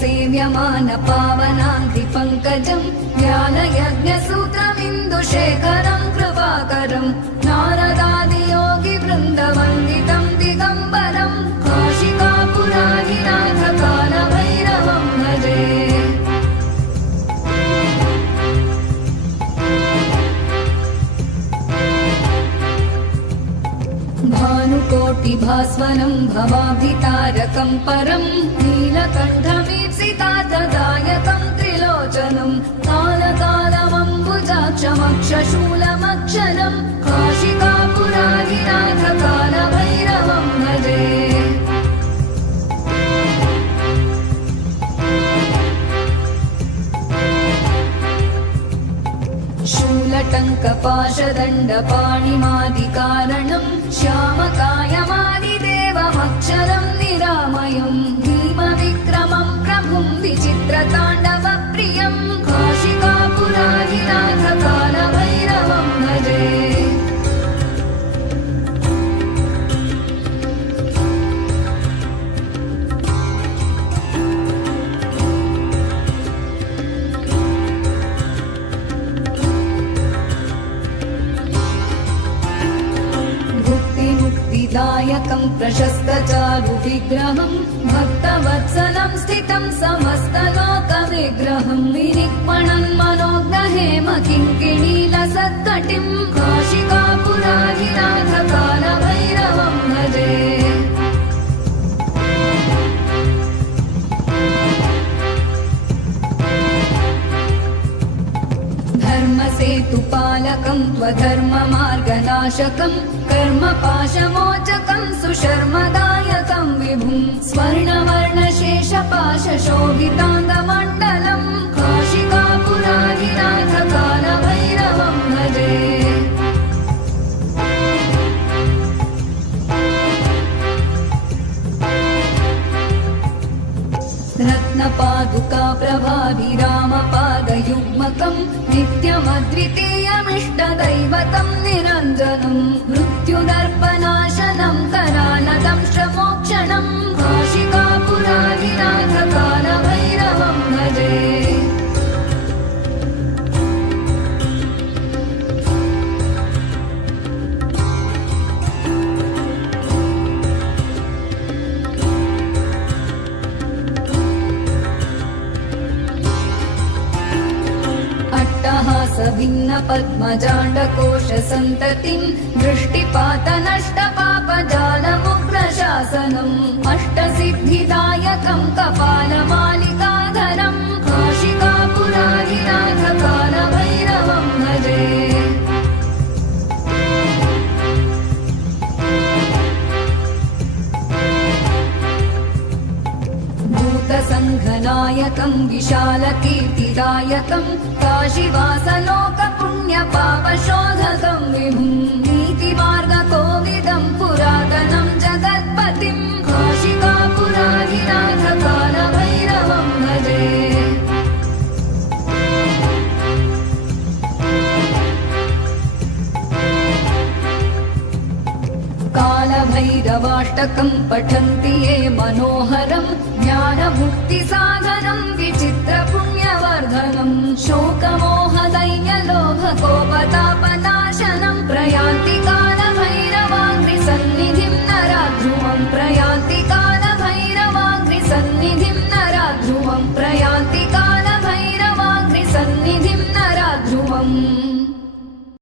सेव्यमान पावनाङ्घ्रि पङ्कजं ज्ञानयज्ञसूत्रमिन्दुशेखरं कृपाकरं नारदादियोगि वृन्दवन्दितं दिगम्बरं काशिकापुराधिनाथ कालभैरवं भजे। भानुकोटिभास्वनं भवाभितारकं परं नीलकण्ठमीप्सितार्थदायकं त्रिलोचनं कालकालमम्बुजाक्षमक्षशूलमक्षरं काशिकापुराधिनाथ कालभैरवं भजे। शूलटङ्कपाशदण्डपाणिमादिकारणं श्यामकायमादिदेवमक्षरं निरामयं भीमविक्रमं प्रभुं विचित्रताण्डवप्रियं काशिकापुराधिनाथ कालभैरवं भजे। दायकं प्रशस्तचारुविग्रहं भक्तवत्सलं स्थितं समस्तलोकविग्रहं विनिक्मणं मनोग्रहेम किङ्किणीलसत्कटिं काशिकापुराधिनाथ कालभैरवं भजे। धर्मसेतुपालकं त्वधर्ममार्गनाशकं कर्मपाशमोचकं सुशर्मदायकं विभुं स्वर्णवर्णशेषपाशशोभिताङ्गमण्डलं काशिकापुराधिनाथ कालभैरवं भजे। रत्नपादुका प्रभाभिरामपादयुग्मकं नित्यमद्वितीयमिष्टदैवतं निरञ्जनं मृत्युदर्पनाशनं करालदं श्रमोक्षणं काशिकापुराधिनाथ कालभैरवं भजे। भिन्न पद्मजाण्डकोशसन्ततिं दृष्टिपातनष्टपापजालमुग्रशासनम् अष्टसिद्धिदायकं कपालमालिकाधरं काशिकापुराधिनाथ कालभैरवं भजे। भूतसङ्घनायकं विशालकीर्तिदायकं काशीवासलोकपुण्यपापशोधकं विभुं नीतिमार्गकोविदं पुरातनं जगत्पतिं काशिकापुराधिनाथ कालभैरवं भजे। कालभैरवाष्टकं पठन्ति ये मनोहरं ज्ञानमुक्तिसाधनं विचित्रपुण्यवर्धनं शोकमोहदैन्यलोभकोप